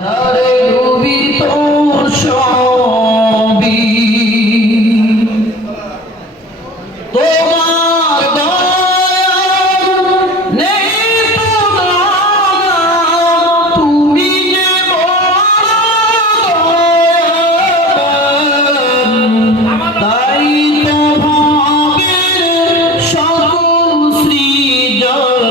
আরে ডুবিত সবই তোমার দয়ার নেই তুলনা, তুমি যে বড় দয়াবান, তাই তো ভাবের সকল সৃজন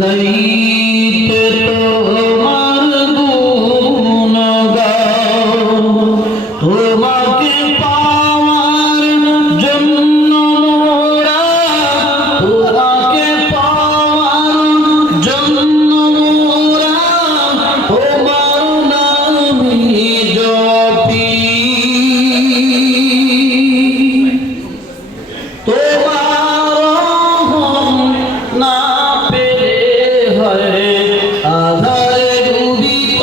গাইতে তোমার গুণ গাও। তোমাকে পাওয়ার জন্য মোরা, তোমাকে পাওয়ার জন্য মোরা তোমার নামে জপি। তোমার রহম না পেলে হয় আধারে ডুবিত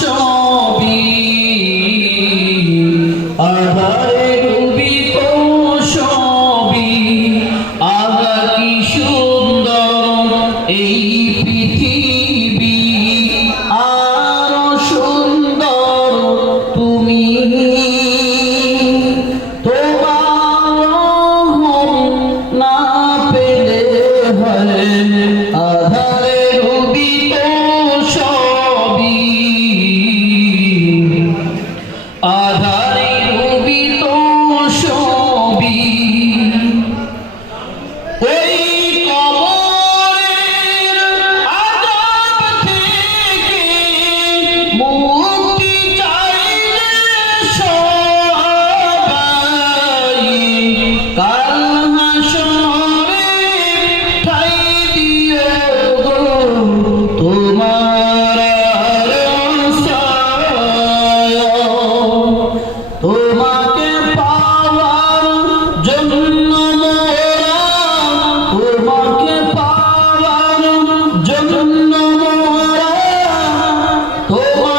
সবই, আধারে ডুবিত সবই। আধা কি সুন্দর এই পৃথিবী, আরো সুন্দর তুমি। তোমার রহম না পেলে হয় আধারে ডুবিত সবই, আধারে ডুবিত সবই। ওই কবরের আযাব থেকে মুক্তি চাইলে সবাই, কাল হাসরে ঠাই দিও গো তোমার আরশায়। তোমাকে পাওয়ার জন্য মোরা, তোমাকে পাওয়ার জন্য মোরা তোমার